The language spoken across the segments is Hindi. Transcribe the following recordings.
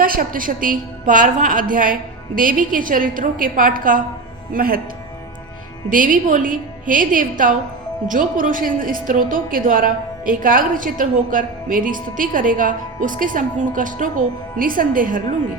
दुर्गा सप्तशती 12वां अध्याय। देवी के चरित्रों के पाठ का महत्व। देवी बोली, हे देवताओं, जो पुरुष इन स्तोत्रों के द्वारा एकाग्र चित्त होकर मेरी स्तुति करेगा, उसके संपूर्ण कष्टों को निसंदेह हर लूंगी।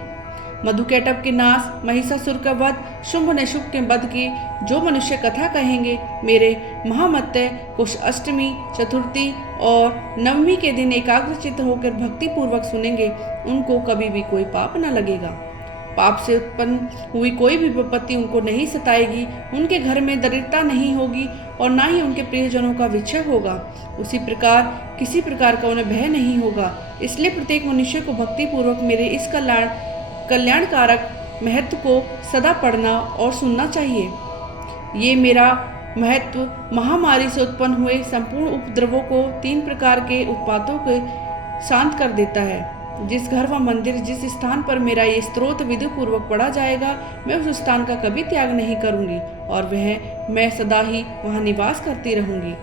मधुकैटभ के नाश, महिषासुर का वध, शुंभ निशुंभ के वध की जो मनुष्य कथा कहेंगे, मेरे महामत्य कुश अष्टमी, चतुर्थी और नवमी के दिन एकाग्र चित्त होकर भक्ति पूर्वक सुनेंगे, उनको कभी भी कोई पाप न लगेगा। पाप से उत्पन्न हुई कोई भी विपत्ति उनको नहीं सताएगी, उनके घर में दरिद्रता नहीं होगी और न ही उनके प्रियजनों का विच्छेद होगा। उसी प्रकार किसी प्रकार का उन्हें भय नहीं होगा। इसलिए प्रत्येक मनुष्य को भक्ति पूर्वक मेरे इस कल्याणकारक महत्व को सदा पढ़ना और सुनना चाहिए। ये मेरा महत्व महामारी से उत्पन्न हुए संपूर्ण उपद्रवों को, 3 प्रकार के उत्पातों को शांत कर देता है। जिस घर व मंदिर, जिस स्थान पर मेरा ये स्तोत्र विधि पूर्वक पढ़ा जाएगा, मैं उस स्थान का कभी त्याग नहीं करूंगी और मैं सदा ही वहाँ निवास करती रहूंगी।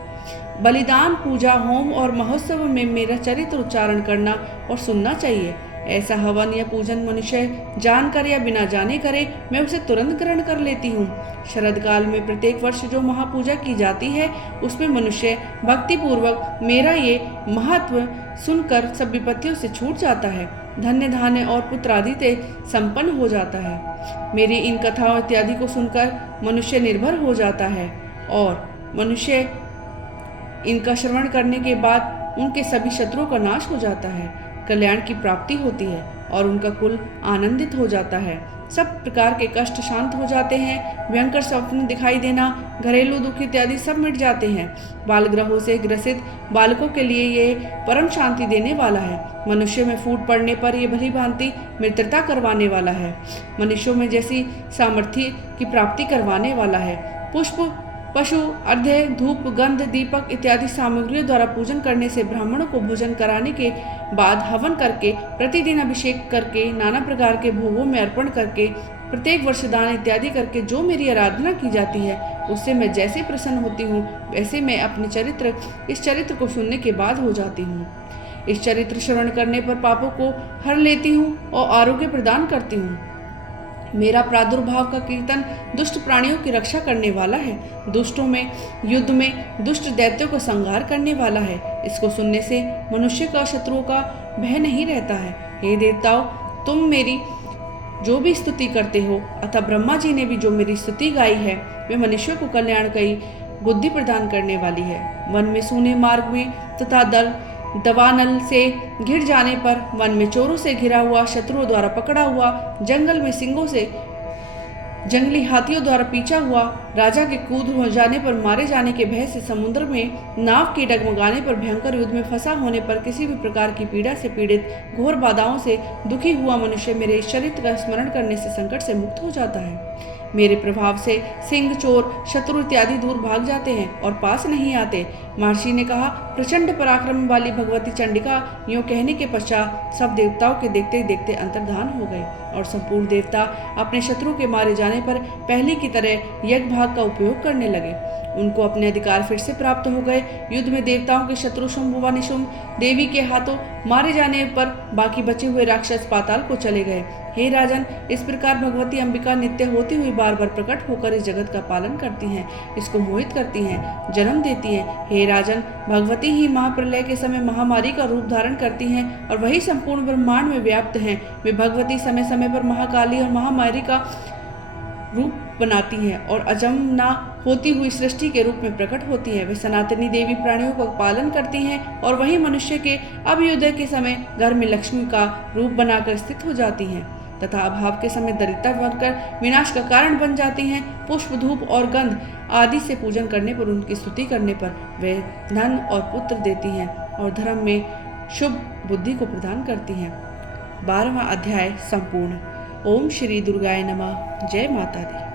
बलिदान, पूजा, होम और महोत्सव में मेरा चरित्र उच्चारण करना और सुनना चाहिए। ऐसा हवन या पूजन मनुष्य जानकर या बिना जाने करे, मैं उसे तुरंत ग्रहण कर लेती हूँ। शरद काल में प्रत्येक वर्ष जो महापूजा की जाती है, उसमें मनुष्य भक्ति पूर्वक मेरा ये महत्व सुनकर सब विपत्तियों से छूट जाता है, धन्य धान्य और पुत्र आदि से संपन्न हो जाता है। मेरी इन कथाओं इत्यादि को सुनकर मनुष्य निर्भर हो जाता है और मनुष्य इनका श्रवण करने के बाद उनके सभी शत्रुओं का नाश हो जाता है, कल्याण की प्राप्ति होती है और उनका कुल आनंदित हो जाता है। सब प्रकार के कष्ट शांत हो जाते हैं, भयंकर स्वप्न दिखाई देना, घरेलू दुख इत्यादि सब मिट जाते हैं। बाल ग्रहों से ग्रसित बालकों के लिए ये परम शांति देने वाला है। मनुष्य में फूट पड़ने पर यह भली भांति मित्रता करवाने वाला है। मनुष्यों में जैसी सामर्थ्य की प्राप्ति करवाने वाला है। पुष्प, पशु, अर्घ्य, धूप, गंध, दीपक इत्यादि सामग्रियों द्वारा पूजन करने से, ब्राह्मणों को भोजन कराने के बाद हवन करके, प्रतिदिन अभिषेक करके, नाना प्रकार के भोगों में अर्पण करके, प्रत्येक वर्ष दान इत्यादि करके जो मेरी आराधना की जाती है, उससे मैं जैसे प्रसन्न होती हूँ, वैसे मैं अपने इस चरित्र को सुनने के बाद हो जाती हूँ। इस चरित्र श्रवण करने पर पापों को हर लेती हूँ और आरोग्य प्रदान करती हूँ। मेरा प्रादुर्भाव का कीर्तन दुष्ट प्राणियों की रक्षा करने वाला है, दुष्टों में युद्ध में दुष्ट दैत्यों को संहार करने वाला है। इसको सुनने से मनुष्य का शत्रुओं का भय नहीं रहता है। हे देवताओं, तुम मेरी जो भी स्तुति करते हो, अतः ब्रह्मा जी ने भी जो मेरी स्तुति गाई है, वे मनुष्य को कल्याणकारी बुद्धि प्रदान करने वाली है। वन में सूने मार्ग में तथा दवानल से घिर जाने पर, वन में चोरों से घिरा हुआ, शत्रुओं द्वारा पकड़ा हुआ, जंगल में सिंहों से, जंगली हाथियों द्वारा पीछा हुआ, राजा के कूद हो जाने पर, मारे जाने के भय से, समुद्र में नाव के डगमगाने पर, भयंकर युद्ध में फंसा होने पर, किसी भी प्रकार की पीड़ा से पीड़ित, घोर बाधाओं से दुखी हुआ मनुष्य मेरे इस चरित्र का स्मरण करने से संकट से मुक्त हो जाता है। मेरे प्रभाव से सिंह, चोर, शत्रु इत्यादि दूर भाग जाते हैं और पास नहीं आते। महर्षि ने कहा, प्रचंड पराक्रम वाली भगवती चंडिका यूँ कहने के पश्चात सब देवताओं के देखते देखते अंतर्धान हो गए और संपूर्ण देवता अपने शत्रु के मारे जाने पर पहले की तरह यज्ञ भाग का उपयोग करने लगे। उनको अपने अधिकार फिर से प्राप्त हो गए। युद्ध में देवताओं के शत्रु शुंभ व निशुंभ देवी के हाथों मारे जाने पर बाकी बचे हुए राक्षस पाताल को चले गए। हे राजन, इस प्रकार भगवती अंबिका नित्य होती हुई बार बार प्रकट होकर इस जगत का पालन करती हैं, इसको मोहित करती हैं, जन्म देती हैं। हे राजन, भगवती ही महाप्रलय के समय महामारी का रूप धारण करती हैं और वही संपूर्ण ब्रह्मांड में व्याप्त हैं। वे भगवती समय समय पर महाकाली और महामारी का रूप बनाती हैं और अजन्मा होती हुई सृष्टि के रूप में प्रकट होती है। वे सनातनी देवी प्राणियों का पालन करती हैं और वही मनुष्य के अभ्युदय के समय घर में लक्ष्मी का रूप बनाकर स्थित हो जाती हैं तथा अभाव के समय दरिद्रता बनकर विनाश का कारण बन जाती हैं। पुष्प, धूप और गंध आदि से पूजन करने पर, उनकी स्तुति करने पर वे धन और पुत्र देती हैं और धर्म में शुभ बुद्धि को प्रदान करती हैं। 12वां अध्याय संपूर्ण। ओम श्री दुर्गाय नमः। जय माता दी।